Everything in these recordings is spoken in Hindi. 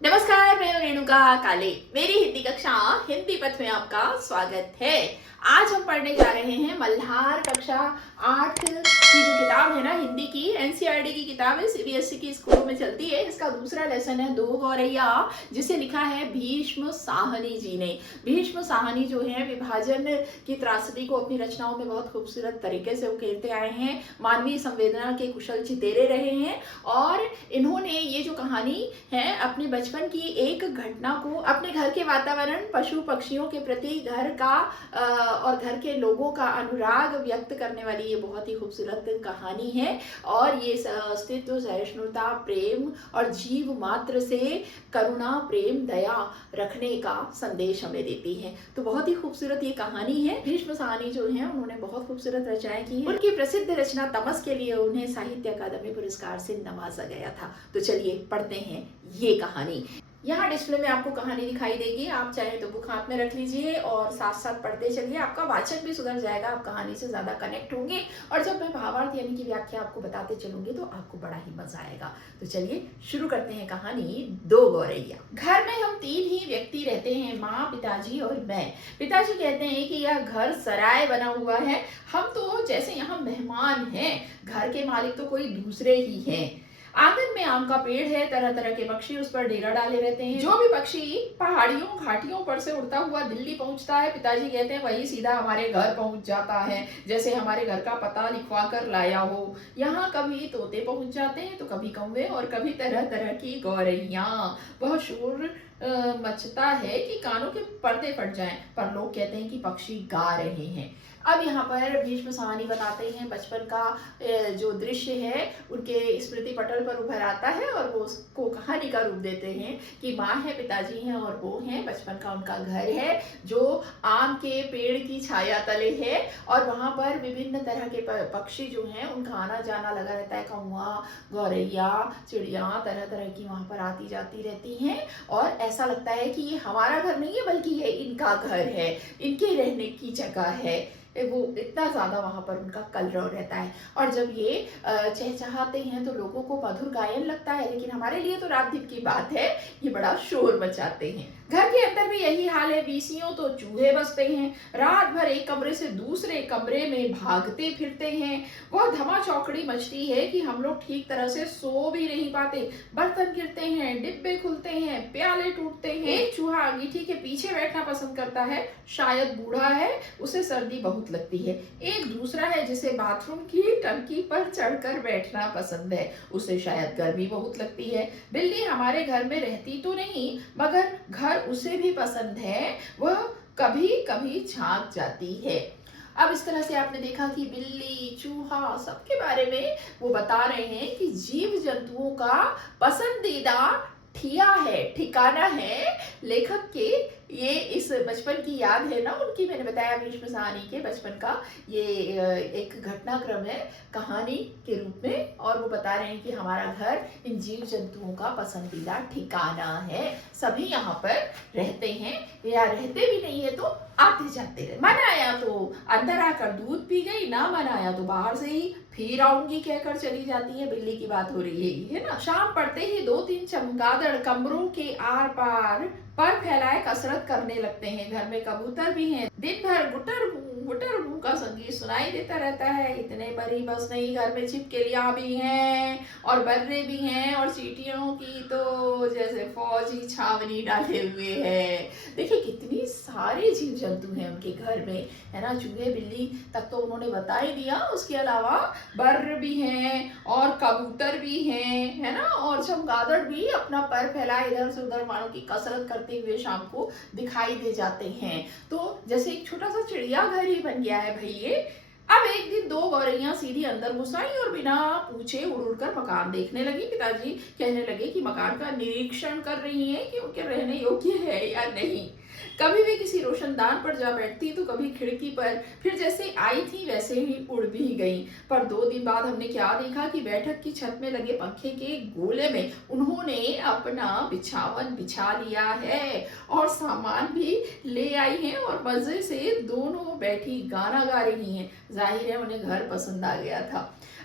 नमस्कार, मैं हूं रेणुका काले। मेरी हिंदी कक्षा हिंदी पथ में आपका स्वागत है। आज हम पढ़ने जा रहे हैं मल्हार कक्षा 8 की जो किताब है ना, हिंदी की एनसीईआरटी की किताब है, सीबीएसई की स्कूलों में चलती है। इसका दूसरा लेसन है दो गौरैया, जिसे लिखा है भीष्म साहनी जी ने। भीष्म साहनी जो है विभाजन की त्रासदी को अपनी रचनाओं में बहुत खूबसूरत तरीके से उकेरते आए हैं। मानवीय संवेदना के कुशल चितेरे रहे हैं और इन्होंने ये जो कहानी है अपने बचपन की एक घटना को अपने घर के वातावरण, पशु पक्षियों के प्रति घर का और घर के लोगों का अनुराग व्यक्त करने वाली ये बहुत ही खूबसूरत कहानी है। और ये अस्तित्व, सहिष्णुता, प्रेम और जीव मात्र से करुणा, प्रेम, दया रखने का संदेश हमें देती है। तो बहुत ही खूबसूरत ये कहानी है। भीष्म साहनी जो है उन्होंने बहुत खूबसूरत रचनाएं की हैं। उनकी प्रसिद्ध रचना तमस के लिए उन्हें साहित्य अकादमी पुरस्कार से नवाजा गया था। तो चलिए पढ़ते हैं ये कहानी। यहाँ डिस्प्ले में आपको कहानी दिखाई देगी। आप चाहे तो बुक हाथ में रख लीजिए और साथ साथ पढ़ते चलिए। आपका वाचन भी सुधर जाएगा, आप कहानी से ज्यादा कनेक्ट होंगे और जब मैं भावार्थ यानी कि व्याख्या आपको बताते चलूंगी तो आपको बड़ा ही मजा आएगा। तो चलिए शुरू करते हैं कहानी दो गौरैया। घर में हम तीन ही व्यक्ति रहते हैं, माँ, पिताजी और मैं। पिताजी कहते हैं कि यह घर सराय बना हुआ है, हम तो जैसे यहाँ मेहमान हैं, घर के मालिक तो कोई दूसरे ही हैं। आंगन में आम का पेड़ है, तरह तरह के पक्षी उस पर डेरा डाले रहते हैं। जो भी पक्षी पहाड़ियों घाटियों पर से उड़ता हुआ दिल्ली पहुंचता है, पिताजी कहते हैं वही सीधा हमारे घर पहुंच जाता है, जैसे हमारे घर का पता लिखवा कर लाया हो। यहाँ कभी तोते पहुंच जाते हैं तो कभी कौवे और कभी तरह तरह की गौरैया। वह शोर मचता है कि कानों के पर्दे फट जाएं, पर लोग कहते हैं कि पक्षी गा रहे हैं। अब यहाँ पर भीष्म साहनी बताते हैं बचपन का जो दृश्य है उनके स्मृति पटल पर उभर आता है और वो उसको कहानी का रूप देते हैं कि माँ है, पिताजी हैं और वो हैं। बचपन का उनका घर है जो आम के पेड़ की छाया तले है और वहाँ पर विभिन्न तरह के पक्षी जो हैं उनका आना जाना लगा रहता है। कौवा, गौरैया, चिड़िया तरह तरह की वहाँ पर आती जाती रहती हैं और ऐसा लगता है कि ये हमारा घर नहीं है बल्कि ये इनका घर है, इनके रहने की जगह है। वो इतना ज़्यादा वहाँ पर उनका कलरव रहता है। और जब ये चहचहाते हैं तो लोगों को मधुर गायन लगता है, लेकिन हमारे लिए तो रात दिन की बात है, ये बड़ा शोर मचाते हैं। घर के अंदर भी यही हाल है। बीसियों तो चूहे बसते हैं, रात भर एक कमरे से दूसरे कमरे में भागते फिरते हैं। वह धमा चौकड़ी मचती है कि हम लोग ठीक तरह से सो भी नहीं पाते। बर्तन गिरते हैं, डिब्बे खुलते हैं, प्याले टूटते हैं। एक चूहा अंगीठी के पीछे बैठना पसंद करता है, शायद बूढ़ा है, उसे सर्दी बहुत लगती है। एक दूसरा है जिसे बाथरूम की टंकी पर चढ़कर बैठना पसंद है, उसे शायद गर्मी बहुत लगती है। बिल्ली हमारे घर में रहती तो नहीं मगर घर उसे भी पसंद है, वह कभी कभी झांक जाती है। अब इस तरह से आपने देखा कि बिल्ली, चूहा सबके बारे में वो बता रहे हैं कि जीव जंतुओं का पसंदीदा ठिया है, ठिकाना है लेखक के। ये इस बचपन की याद है ना उनकी, मैंने बताया भीष्म साहनी के बचपन का ये एक घटनाक्रम है कहानी के रूप में। और वो बता रहे हैं कि हमारा घर इन जीव जंतुओं का पसंदीदा ठिकाना है, सभी यहाँ पर रहते हैं या रहते भी नहीं है तो आते जाते रहे। मन आया तो अंदर आकर दूध पी गई, ना मन आया तो बाहर से ही फिर आऊंगी कहकर चली जाती है। बिल्ली की बात हो रही है ना। शाम पड़ते ही दो तीन चमगादड़ कमरों के आर पार पर फैलाए कसरत करने लगते हैं। घर में कबूतर भी हैं, दिन भर गुटर गू का संगीत सुनाई देता रहता है। इतने पर ही बस नहीं, घर में छिपकलियां भी हैं और बर्रे भी हैं और चींटियों की तो जैसे फौजी छावनी डाले हुए है। देखिए कितनी सारे जीव जंतु हैं उनके घर में, है ना। चूहे बिल्ली तक तो उन्होंने बता ही दिया, उसके अलावा बर्र भी हैं और कबूतर भी हैं, है ना। और चमगादड़ भी अपना पर फैलाए इधर से उधर मानो की कसरत करते हुए शाम को दिखाई दे जाते हैं। तो जैसे एक छोटा सा चिड़ियाघर ही बन गया है भाई ये। अब एक दिन दो गौरैया सीधी अंदर घुस आई और बिना पूछे उड़ उड़ कर मकान देखने लगी। पिताजी कहने लगे कि मकान का निरीक्षण कर रही हैं कि उनके रहने योग्य है या नहीं। कभी भी किसी रोशनदान पर जा बैठती तो कभी खिड़की पर, फिर जैसे आई थी वैसे ही उड़ भी गई। पर 2 दिन बाद हमने क्या देखा कि बैठक की छत में लगे पंखे के गोले में उन्होंने अपना बिछावन बिछा लिया है और सामान भी ले आई हैं और मजे से दोनों बैठी गाना गा रही हैं। जाहिर है उन्हें घर पसंद आ गया था।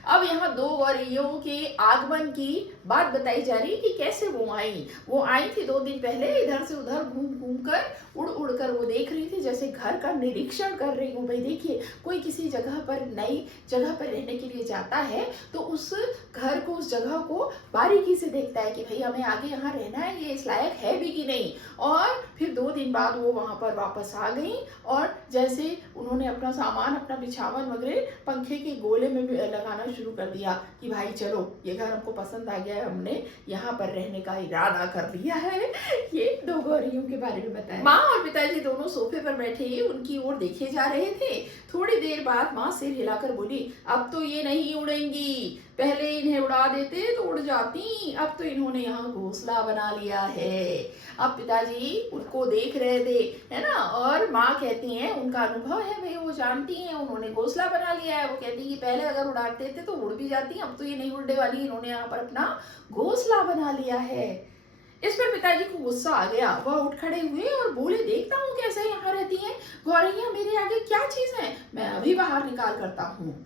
अब यहाँ दो गौरैयों के आगमन की बात बताई जा रही कि कैसे वो आई थी 2 दिन पहले, इधर से उधर घूम घूम कर उड़ उड़ कर वो देख रही थी, जैसे घर का निरीक्षण कर रही हूँ। भाई देखिए, कोई किसी जगह पर, नई जगह पर रहने के लिए जाता है तो उस घर को, उस जगह को बारीकी से देखता है कि भाई हमें आगे यहाँ रहना है, ये इस लायक है भी कि नहीं। और फिर 2 दिन बाद वो वहाँ पर वापस आ गई और जैसे उन्होंने अपना सामान, अपना बिछावन वगैरह पंखे के गोले में लगाना शुरू कर दिया कि भाई चलो, ये घर हमको पसंद आ गया है, हमने यहाँ पर रहने का इरादा कर लिया है। ये दो गौरियों के बारे में बताया। माँ और पिताजी दोनों सोफे पर बैठे उनकी ओर देखे जा रहे थे। थोड़ी देर बाद माँ सिर हिलाकर बोली, अब तो ये नहीं उड़ेंगी, पहले इन्हें उड़ा देते तो उड़ जाती, अब तो इन्होंने यहाँ घोंसला बना लिया है। अब पिताजी उनको देख रहे थे, है ना, और माँ कहती हैं, उनका अनुभव है भाई, वो जानती हैं, उन्होंने घोंसला बना लिया है। वो कहती है कि पहले अगर उड़ाते थे तो उड़ भी जाती, अब तो ये नहीं उड़ने वाली, इन्होंने यहाँ पर अपना घोंसला बना लिया है। इस पर पिताजी को गुस्सा आ गया। वह उठ खड़े हुए और बोले, देखता हूँ कैसे यहाँ रहती हैं गौरैया, मेरे आगे क्या चीज है, मैं अभी बाहर निकाल करता हूँ।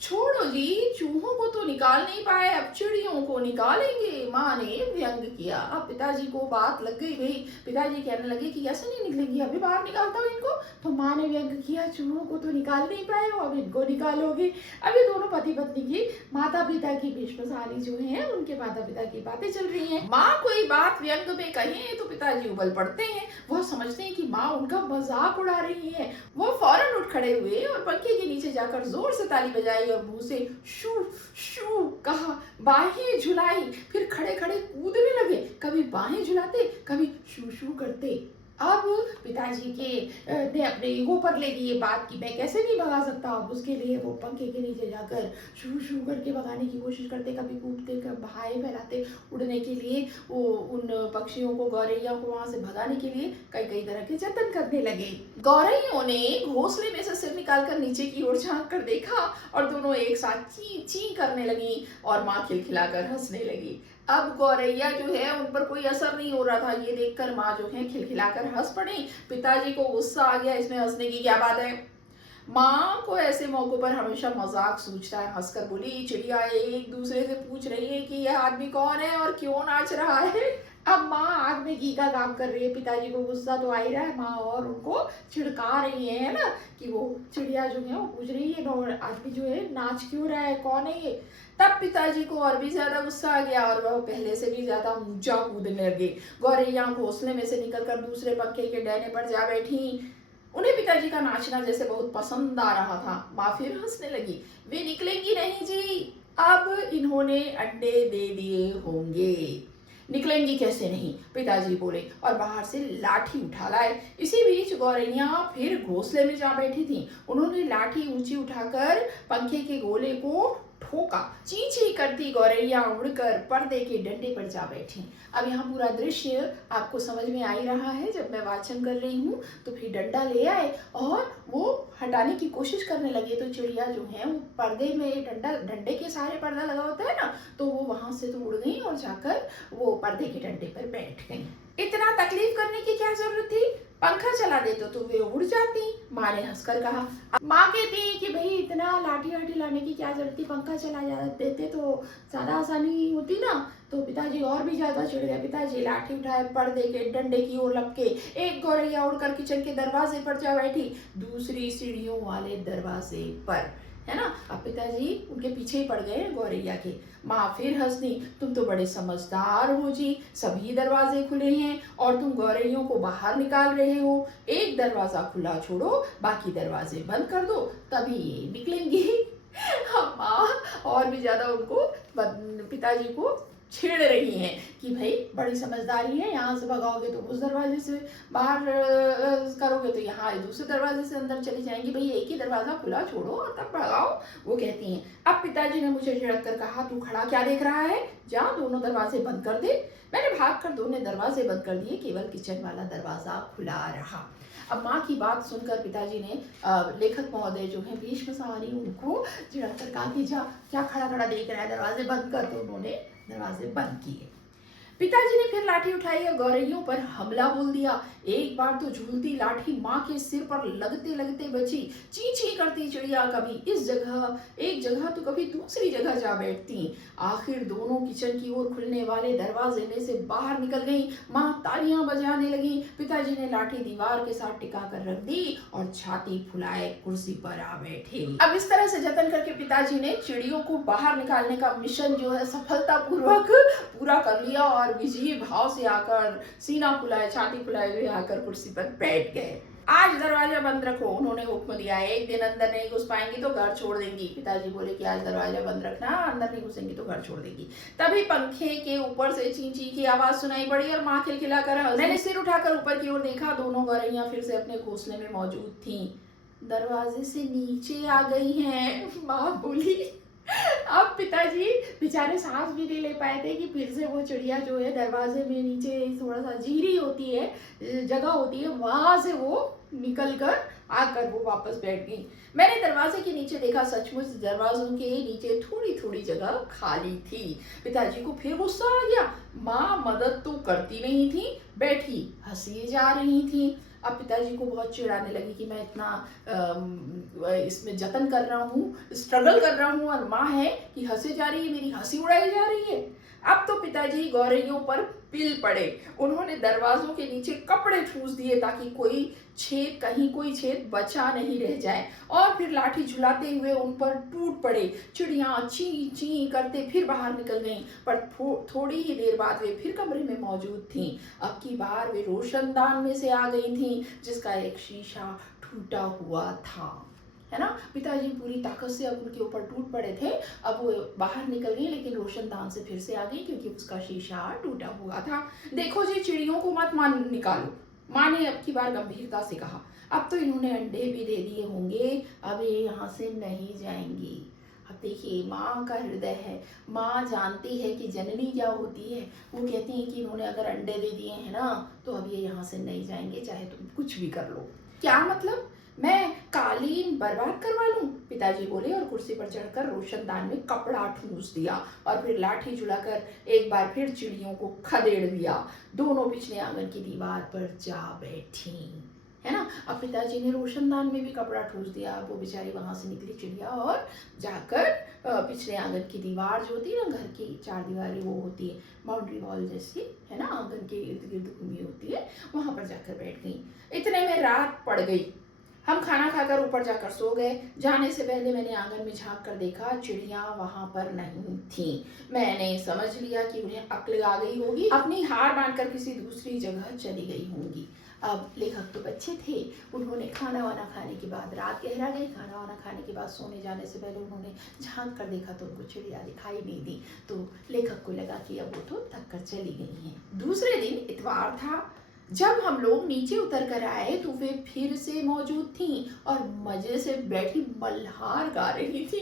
छोड़ो जी, चूहों को तो निकाल नहीं पाए, अब चिड़ियों को निकालेंगे, माँ ने व्यंग किया। अब पिताजी को बात लग गई भाई। पिताजी कहने लगे कि कैसे नहीं निकलेंगी, अभी बाहर निकालता हूँ इनको। तो माँ ने व्यंग किया, चूहों को तो निकाल नहीं पाए हो, अब इनको निकालोगे। अब ये दोनों पति पत्नी की, माता पिता की भीष्मशाली जो है, उनके माता पिता की बातें चल रही हैं। माँ कोई बात व्यंग में कहे तो पिताजी उबल पड़ते हैं। वह समझते हैं कि माँ उनका मजाक उड़ा रही है। वो फौरन उठ खड़े हुए और पंखे के नीचे जाकर जोर से ताली बजाई और मुंह से शू शू कहा, बाहें झुलाई, फिर खड़े खड़े कूदने लगे, कभी बाहें झुलाते, कभी शू शू करते। अब पिताजी के ने अपने ईगो पर ले ली ये बात कि मैं कैसे नहीं भगा सकता। अब उसके लिए वो पंखे के नीचे जाकर शू शू करके भगाने की कोशिश करते, कभी कूदते, कभी बाहें फैलाते, उड़ने के लिए वो उन पक्षियों को, गौरैया को वहां से भगाने के लिए कई कई तरह के जतन करने लगे। गौरैयों ने घोंसले में से सिर निकालकर नीचे की ओर झांक कर देखा और दोनों एक साथ ची ची करने लगी और माँ खिलखिलाकर हंसने लगी। अब गौरैया जो है, उन पर कोई असर नहीं हो रहा था। ये देखकर माँ जो है खिलखिलाकर हंस पड़ी। पिताजी को गुस्सा आ गया, इसमें हंसने की क्या बात है। माँ को ऐसे मौकों पर हमेशा मजाक सूझता है। हंसकर बोली, चिड़िया एक दूसरे से पूछ रही है कि यह आदमी कौन है और क्यों नाच रहा है। अब माँ आग में घी का काम कर रही है। पिताजी को गुस्सा तो आ ही रहा है, माँ और उनको छिड़का रही है ना, कि वो चिड़िया जो है वो पूछ रही है आदमी जो है नाच क्यों रहा है, कौन है ये। तब पिताजी को और भी ज्यादा गुस्सा आ गया और वह पहले से भी ज्यादा ऊंचा कूदने लगे। गौरैया घोंसले में से निकलकर दूसरे पंखे के डंडे पर जा बैठी। उन्हें पिताजी का नाचना जैसे बहुत पसंद आ रहा था। माँ फिर हंसने लगी, वे निकलेंगी नहीं जी, अब इन्होंने अंडे दे दिए होंगे, निकलेंगी कैसे नहीं, पिताजी बोले और बाहर से लाठी उठा लाए। इसी बीच गौरैया फिर घोंसले में जा बैठी थी। उन्होंने लाठी ऊंची उठाकर पंखे के गोले को ठोका। ची ची करती गौरैया उड़कर पर्दे के डंडे पर जा बैठी। अब यहाँ पूरा दृश्य आपको समझ में आ ही रहा है। जब मैं वाचन कर रही हूँ तो फिर डंडा ले आए और वो हटाने की कोशिश करने लगे, तो चिड़िया जो है वो पर्दे में, डंडे के सहारे पर्दा लगा होता है ना, तो वो वहां से तो उड़ गई और जाकर वो पर्दे के डंडे पर बैठ गई। इतना तकलीफ करने की क्या जरूरत थी, पंखा चला देते तो वे उड़ जाती। माँ ने हंसकर कहा। माँ कहती है कि भाई इतना लाठी वाठी लाने की क्या जरूरत थी, पंखा चला देते तो ज्यादा आसानी होती ना। तो पिताजी और भी ज्यादा चिढ़ गए। पिताजी लाठी उठाए, पर्दे के डंडे की ओर लपके। एक गौरैया उड़कर किचन के दरवाजे पर जा बैठी, दूसरी सीढ़ियों वाले दरवाजे पर, है ना। अब पिताजी उनके पीछे ही पड़ गए गौरैया के। माँ फिर हंसनी, तुम तो बड़े समझदार हो जी, सभी दरवाजे खुले हैं और तुम गौरैयों को बाहर निकाल रहे हो। एक दरवाजा खुला छोड़ो, बाकी दरवाजे बंद कर दो, तभी ये निकलेंगी। माँ और भी ज्यादा उनको, पिताजी को छेड़ रही हैं कि भाई बड़ी समझदारी है, यहाँ से भगाओगे तो उस दरवाजे से बाहर करोगे तो यहाँ दूसरे दरवाजे से अंदर चली जाएंगी, भाई एक ही दरवाजा खुला छोड़ो और तब भगाओ। वो कहती हैं। अब पिताजी ने मुझे झिड़क कर कहा, तू खड़ा क्या देख रहा है, जा दोनों दरवाजे बंद कर दे। मैंने भाग कर दोनों दरवाजे बंद कर दिए, केवल किचन वाला दरवाजा खुला रहा। अब माँ की बात सुनकर पिताजी ने, लेखक महोदय जो है भीष्मसारी, उनको झिड़क कर कहा कि जा क्या खड़ा खड़ा देख रहा है, दरवाजे बंद कर। तो उन्होंने दरवाजे बंद किए। पिताजी ने फिर लाठी उठाई और गौरैयों पर हमला बोल दिया। एक बार तो झूलती लाठी माँ के सिर पर लगते लगते बची। ची ची करती चिड़िया कभी इस जगह एक जगह तो कभी दूसरी जगह जा बैठती। आखिर दोनों किचन की ओर खुलने वाले दरवाजे में से बाहर निकल गईं। माँ तालियां बजाने लगी। पिताजी ने लाठी दीवार के साथ टिका कर रख दी और छाती फुलाए कुर्सी पर आ बैठे। अब इस तरह से जतन करके पिताजी ने चिड़ियों को बाहर निकालने का मिशन जो है सफलतापूर्वक पूरा कर लिया और विजयी भाव से आकर सीना फुलाए छाती फुलाए हुए आकर कुर्सी पर बैठ गए। आज दरवाजा बंद रखो, उन्होंने हुक्म दिया। एक दिन अंदर नहीं घुस पाएंगी तो घर छोड़ देंगी। पिताजी बोले कि आज दरवाजा बंद रखना, अंदर नहीं घुसेंगी तो घर छोड़ देंगी। तभी पंखे के ऊपर से ची ची की आवाज सुनाई पड़ी और माँ खिलखिला कर हंसी। मैंने सिर उठाकर ऊपर की ओर देखा, दोनों गौरैया फिर से अपने घोंसले में मौजूद थीं। दरवाजे से नीचे आ गई हैं, माँ बोली। अब पिताजी बेचारे सांस भी नहीं ले पाए थे कि फिर से वो चिड़िया जो है दरवाजे में नीचे थोड़ा सा जीरी होती है जगह होती है, वहां से वो निकल कर आकर वो वापस बैठ गई। मैंने दरवाजे के नीचे देखा, सचमुच दरवाजों के नीचे थोड़ी थोड़ी जगह खाली थी। पिताजी को फिर गुस्सा आ गया। माँ मदद तो करती नहीं थी, बैठी हंसी जा रही थी। अब पिताजी को बहुत चिढ़ाने लगी कि मैं इतना इसमें जतन कर रहा हूँ, स्ट्रगल कर रहा हूँ, और माँ है कि हंसे जा रही है, मेरी हंसी उड़ाई जा रही है। अब तो पिताजी गौरैयों पर पिल पड़े। उन्होंने दरवाजों के नीचे कपड़े ठूस दिए ताकि कहीं कोई छेद बचा नहीं रह जाए, और फिर लाठी झुलाते हुए उन पर टूट पड़े। चिड़िया ची ची करते फिर बाहर निकल गईं, पर थोड़ी ही देर बाद वे फिर कमरे में मौजूद थीं। अब की बार वे रोशनदान में से आ गई थीं, जिसका एक शीशा टूटा हुआ था, है ना। पिताजी पूरी ताकत से अब उनके ऊपर टूट पड़े थे। अब वो बाहर निकल गई, लेकिन रोशनदान से फिर से आ गई क्योंकि उसका शीशा टूटा हुआ था। देखो जी, चिड़ियों को मत मान निकालो, माँ ने अब की बार गंभीरता से कहा। अब तो इन्होंने अंडे भी दे दिए होंगे, अब ये यहाँ से नहीं जाएंगी। अब देखिए, माँ का हृदय है, माँ जानती है कि जननी क्या होती है। वो कहती है कि इन्होंने अगर अंडे दे दिए हैं ना, तो अब ये यहाँ से नहीं जाएंगे, चाहे तुम कुछ भी कर लो। क्या मतलब, मैं कालीन बर्बाद करवा लूं? पिताजी बोले और कुर्सी पर चढ़कर रोशनदान में कपड़ा ठूंस दिया और फिर लाठी झुलाकर एक बार फिर चिड़ियों को खदेड़ दिया। दोनों पिछले आंगन की दीवार पर जा बैठी, है ना। अब पिताजी ने रोशनदान में भी कपड़ा ठूस दिया। वो बेचारी वहां से निकली चिड़िया और जाकर पिछले आंगन की दीवार जो होती है ना, घर की चार दीवारें वो होती है बाउंड्री वॉल जैसी, है ना, आंगन के इर्द गिर्द घूमी होती है, वहां पर जाकर बैठ गई। इतने में रात पड़ गई। हम खाना खाकर ऊपर जाकर सो गए। जाने से पहले मैंने आंगन में झांक कर देखा, चिड़िया वहां पर नहीं थी। मैंने समझ लिया कि उन्हें अक्ल आ गई होगी, अपनी हार मानकर किसी दूसरी जगह चली गई होंगी। अब लेखक तो बच्चे थे, उन्होंने खाना वाना खाने के बाद, रात गहरा गई, खाना वाना खाने के बाद सोने जाने से पहले उन्होंने झांक कर देखा तो उनको चिड़िया दिखाई नहीं दी। तो लेखक को लगा कि अब वो तो थक कर चली गई हैं। दूसरे दिन इतवार था। जब हम लोग नीचे उतर कर आए तो वे फिर से मौजूद थीं और मजे से बैठी मल्हार गा रही थी।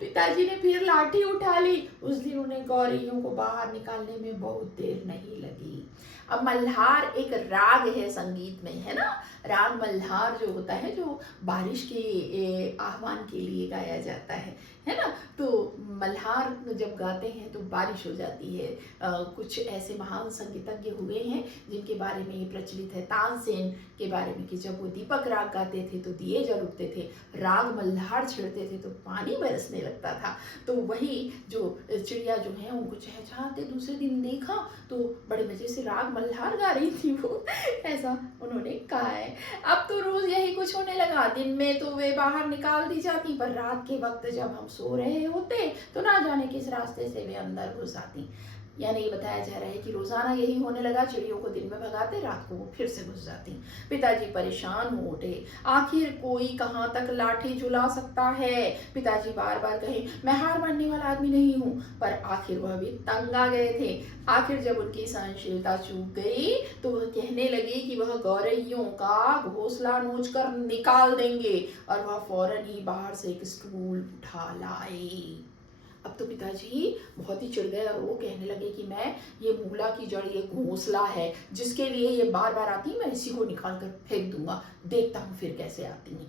पिताजी ने फिर लाठी उठा ली। उस दिन उन्हें गौरैयों को बाहर निकालने में बहुत देर नहीं लगी। अब मल्हार एक राग है संगीत में, है ना। राग मल्हार जो होता है, जो बारिश के आह्वान के लिए गाया जाता है ना। तो मल्हार जब गाते हैं तो बारिश हो जाती है। कुछ ऐसे महान संगीतज्ञ हुए हैं जिनके बारे में ये प्रचलित है, तानसेन के बारे में, कि जब वो दीपक राग गाते थे तो दिए जल उठते थे, राग मल्हार छेड़ते थे तो पानी बरसने लगता था। तो वही जो चिड़िया जो है उनको चहचहाते दूसरे दिन देखा तो बड़े मजे से राग मल्हार गा रही थी वो, ऐसा उन्होंने कहा है। अब तो रोज यही कुछ होने लगा। दिन में तो वे बाहर निकाल दी जाती, पर रात के वक्त जब हम सो रहे होते तो ना जाने किस रास्ते से वे अंदर घुस आती। यानी ये बताया जा रहा है कि रोजाना यही होने लगा, चिड़ियों को दिन में भगाते, रात को वो फिर से घुस जाती। पिताजी परेशान हो उठे। आखिर कोई कहाँ तक लाठी झुला सकता है? पिताजी बार बार कहे, मैं हार मानने वाला आदमी नहीं हूँ, पर आखिर वह भी तंग आ गए थे। आखिर जब उनकी सहनशीलता चूक गई तो वह कहने लगे कि वह गौरैयों का घोंसला नोच कर निकाल देंगे, और वह फौरन ही बाहर से एक स्टूल उठा लाए। अब तो पिताजी बहुत ही चिढ़ गए और वो कहने लगे कि मैं, ये मूला की जड़, ये घोंसला है जिसके लिए ये बार बार आती, मैं इसी को निकाल कर फेंक दूंगा, देखता हूँ फिर कैसे आती है।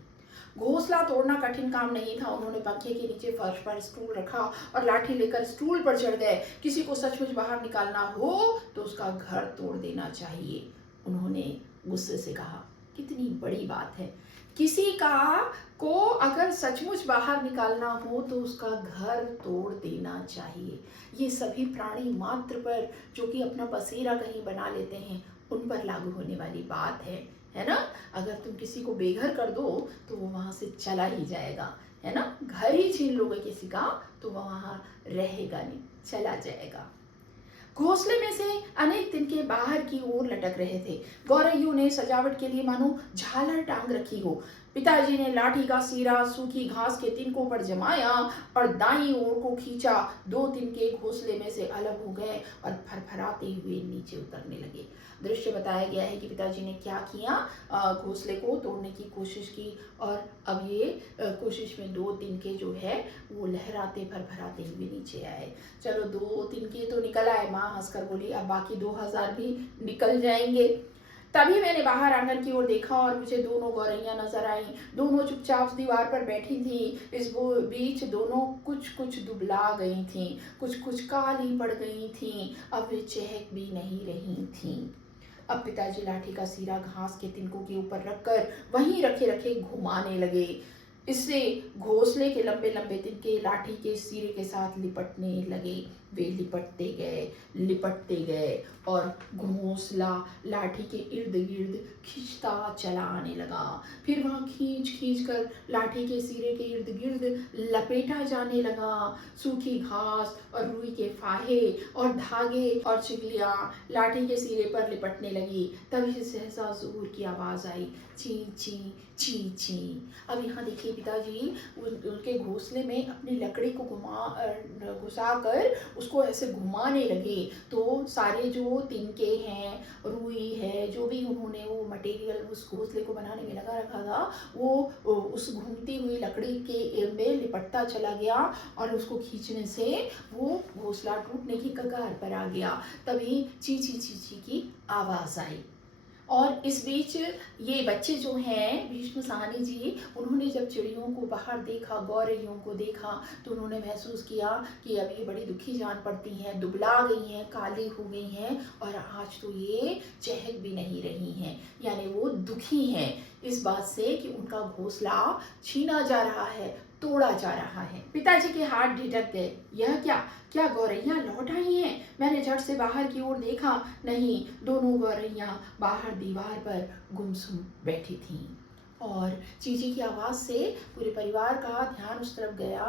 घोंसला तोड़ना कठिन काम नहीं था। उन्होंने पंखे के नीचे फर्श पर स्टूल रखा और लाठी लेकर स्टूल पर चढ़ गए। किसी को सचमुच बाहर निकालना हो तो उसका घर तोड़ देना चाहिए, उन्होंने गुस्से से कहा। कितनी बड़ी बात है, किसी का को अगर सचमुच बाहर निकालना हो तो उसका घर तोड़ देना चाहिए। ये सभी प्राणी मात्र पर, जो कि अपना बसेरा कहीं बना लेते हैं, उन पर लागू होने वाली बात है ना। अगर तुम किसी को बेघर कर दो तो वो वहां से चला ही जाएगा, है ना। घर ही छीन लोगे किसी का तो वो वहां रहेगा नहीं, चला जाएगा। घोंसले में से अनेक तिनके बाहर की ओर लटक रहे थे। गौरैयों ने सजावट के लिए मानो झालर टांग रखी हो। पिताजी ने लाठी का सिरा सूखी घास के तिनकों पर जमाया और दाईं ओर को खींचा। दो तिनके घोंसले में से अलग हो गए और फरफराते हुए नीचे उतरने लगे। दृश्य बताया गया है कि पिताजी ने क्या किया, घोंसले को तोड़ने की कोशिश की और अब ये कोशिश में दो तिनके जो है वो लहराते फरफराते हुए नीचे आए। चलो, दो तिनके तो निकल आए, माँ हंसकर बोली, अब बाकी 2000 भी निकल जाएंगे। तभी मैंने बाहर आंगन की ओर देखा और मुझे दोनों गौरैया नजर आई। दोनों चुपचाप दीवार पर बैठी थी। इस बीच दोनों कुछ कुछ दुबला गई थीं, कुछ कुछ काली पड़ गई थीं। अब वे चहक भी नहीं रही थीं। अब पिताजी लाठी का सिरा घास के तिनकों के ऊपर रखकर वहीं रखे रखे घुमाने लगे। इससे घोंसले के लंबे लंबे तिनके लाठी के सिरे के साथ लिपटने लगे। वे लिपटते गए और घोंसला लाठी के इर्द गिर्द खींचता चला आने लगा। फिर वहाँ खींच खींच कर लाठी के सिरे के इर्द गिर्द लपेटा जाने लगा। सूखी घास और रुई के फाहे और धागे और चिगलियाँ लाठी के सिरे पर लिपटने लगी। तभी सहसा जोर की आवाज आई, ची ची ची ची। अब यहाँ देखिए पिताजी उनके घोंसले में अपनी लकड़ी को घुसा कर उसको ऐसे घुमाने लगे तो सारे जो तिनके हैं, रुई है, जो भी उन्होंने वो मटेरियल उस घोंसले को बनाने में लगा रखा था, वो उस घूमती हुई लकड़ी के में लिपटता चला गया और उसको खींचने से वो घोंसला टूटने की कगार पर आ गया। तभी ची ची ची ची की आवाज आई। और इस बीच ये बच्चे जो हैं, भीष्म साहनी जी, उन्होंने जब चिड़ियों को बाहर देखा, गौरैयों को देखा, तो उन्होंने महसूस किया कि अब ये बड़ी दुखी जान पड़ती हैं, दुबला गई हैं, काली हो गई हैं और आज तो ये चहक भी नहीं रही हैं। यानी वो दुखी हैं इस बात से कि उनका घोंसला छीना जा रहा है, तोड़ा जा रहा है। पिताजी के हाथ ढिठक गए। यह क्या क्या गौरैया लौट आई हैं? मैंने झट से बाहर की ओर देखा, नहीं, दोनों गौरैया बाहर दीवार पर गुमसुम बैठी थीं। और चीची की आवाज़ से पूरे परिवार का ध्यान उस तरफ गया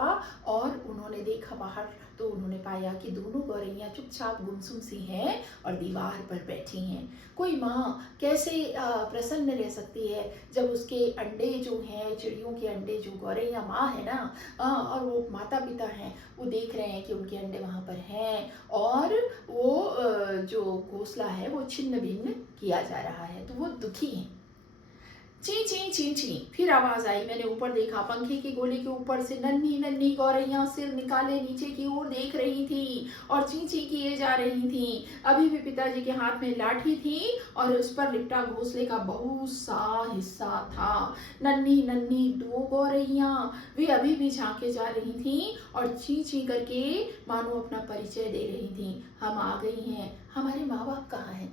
और उन्होंने देखा बाहर, तो उन्होंने पाया कि दोनों गौरैया चुपचाप गुमसुम सी हैं और दीवार पर बैठी हैं। कोई माँ कैसे प्रसन्न रह सकती है जब उसके अंडे जो हैं, चिड़ियों के अंडे, जो गौरैया माँ है ना, और वो माता पिता हैं, वो देख रहे हैं कि उनके अंडे वहाँ पर हैं और वो जो घोंसला है वो छिन्न भिन्न किया जा रहा है, तो वो दुखी हैं। ची ची ची ची फिर आवाज आई। मैंने ऊपर देखा, पंखे के गोले के ऊपर से नन्ही नन्ही गौरैया सिर निकाले नीचे की ओर देख रही थी और ची ची किए जा रही थी। अभी भी पिताजी के हाथ में लाठी थी और उस पर लिपटा घोंसले का बहुत सा हिस्सा था। नन्ही नन्ही दो गौरैया, वे अभी भी झांके जा रही थी और ची ची करके मानो अपना परिचय दे रही थी। हम आ गई हैं, हमारे माँ बाप कहाँ हैं?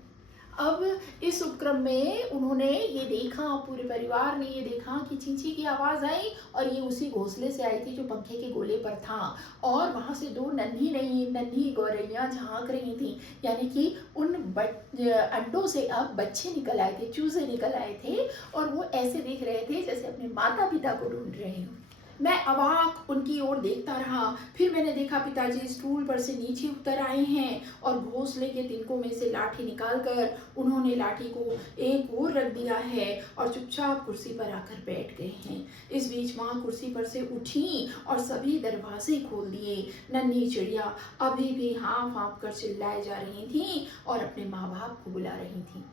अब इस उपक्रम में उन्होंने ये देखा, पूरे परिवार ने ये देखा कि चींची की आवाज़ आई और ये उसी घोंसले से आई थी जो पंखे के गोले पर था और वहाँ से दो नन्ही नन्ही गौरैया झांक रही थी। यानी कि उन अंडों से अब बच्चे निकल आए थे, चूजे निकल आए थे और वो ऐसे देख रहे थे जैसे अपने माता पिता को ढूंढ रहे हो। मैं अवाक उनकी ओर देखता रहा। फिर मैंने देखा पिताजी स्टूल पर से नीचे उतर आए हैं और घोंसले के तिनकों में से लाठी निकालकर उन्होंने लाठी को एक ओर रख दिया है और चुपचाप कुर्सी पर आकर बैठ गए हैं। इस बीच माँ कुर्सी पर से उठी और सभी दरवाजे खोल दिए। नन्ही चिड़िया अभी भी हाँफ हाँफ कर चिल्लाए जा रही थी और अपने माँ बाप को बुला रही थी।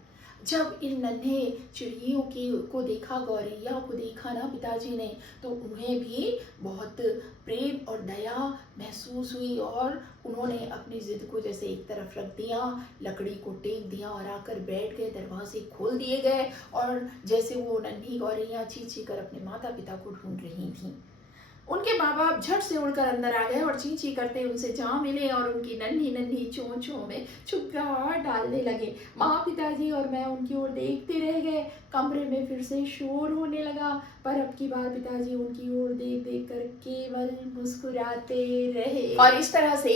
जब इन नन्हे चिड़ियों को देखा, गौरैया को देखा ना पिताजी ने, तो उन्हें भी बहुत प्रेम और दया महसूस हुई और उन्होंने अपनी ज़िद को जैसे एक तरफ रख दिया, लकड़ी को टेक दिया और आकर बैठ गए। दरवाजे खोल दिए गए और जैसे वो नन्ही गौरैया चीं-चीं कर अपने माता पिता को ढूंढ रही थीं। उनके माँ बाप झट से उड़कर अंदर आ गए और चीं-चीं करते उनसे जा मिले और उनकी नन्ही नन्ही चोंचों में चुग्गा डालने लगे। माँ, पिताजी और मैं उनकी ओर देखते रह गए। कमरे में फिर से शोर होने लगा, पर अब की बार पिताजी उनकी ओर देख देख कर केवल मुस्कुराते रहे। और इस तरह से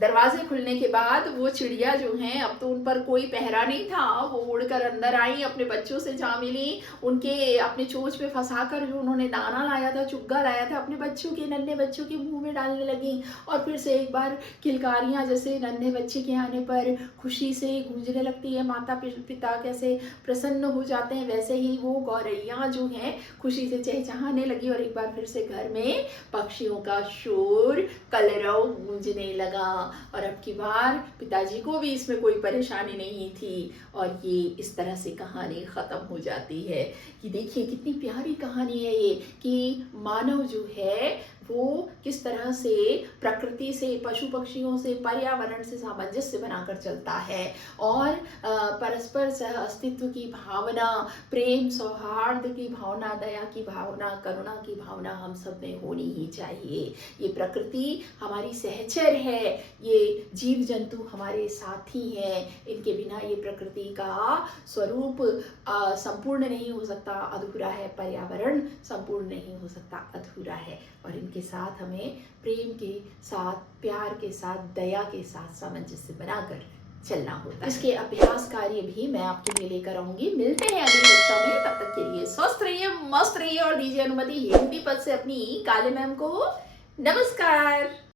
दरवाजे खुलने के बाद वो चिड़िया जो हैं, अब तो उन पर कोई पहरा नहीं था, वो उड़कर अंदर आई, अपने बच्चों से जा मिली, उनके अपने चोंच पे फंसाकर जो उन्होंने दाना लाया था, चुग्गा लाया था, अपने बच्चों के, नन्हे बच्चों के मुंह में डालने लगी। और फिर से एक बार किलकारियां जैसे नन्हे बच्चे के आने पर खुशी से गूंजने लगती है, माता पिता कैसे प्रसन्न हो जाते हैं, वैसे ही वो गौरैया जो हैं खुशी से चहचहाने लगी। और एक बार फिर से घर में पक्षियों का शोर, कलरव गूंजने लगा। और अब की बार पिताजी को भी इसमें कोई परेशानी नहीं थी। और ये इस तरह से कहानी ख़त्म हो जाती है कि देखिए कितनी प्यारी कहानी है ये, कि मानव जो है वो किस तरह से प्रकृति से, पशु पक्षियों से, पर्यावरण से सामंजस्य बनाकर चलता है और परस्पर सह अस्तित्व की भावना, प्रेम सौहार्द की भावना, दया की भावना, करुणा की भावना हम सब में होनी ही चाहिए। ये प्रकृति हमारी सहचर है, ये जीव जंतु हमारे साथी हैं, इनके बिना ये प्रकृति का स्वरूप संपूर्ण नहीं हो सकता, अधूरा है। पर्यावरण संपूर्ण नहीं हो सकता, अधूरा है। और इनके साथ हमें प्रेम के साथ, प्यार के साथ, दया के साथ सामंजस्य बनाकर चलना होता है। इसके अभ्यास कार्य भी मैं आपके लिए लेकर आऊंगी। मिलते हैं अगली कक्षा में, तब तक के लिए स्वस्थ रहिए, मस्त रहिए और दीजिए अनुमति हिंदी पद से अपनी काले मैम को नमस्कार।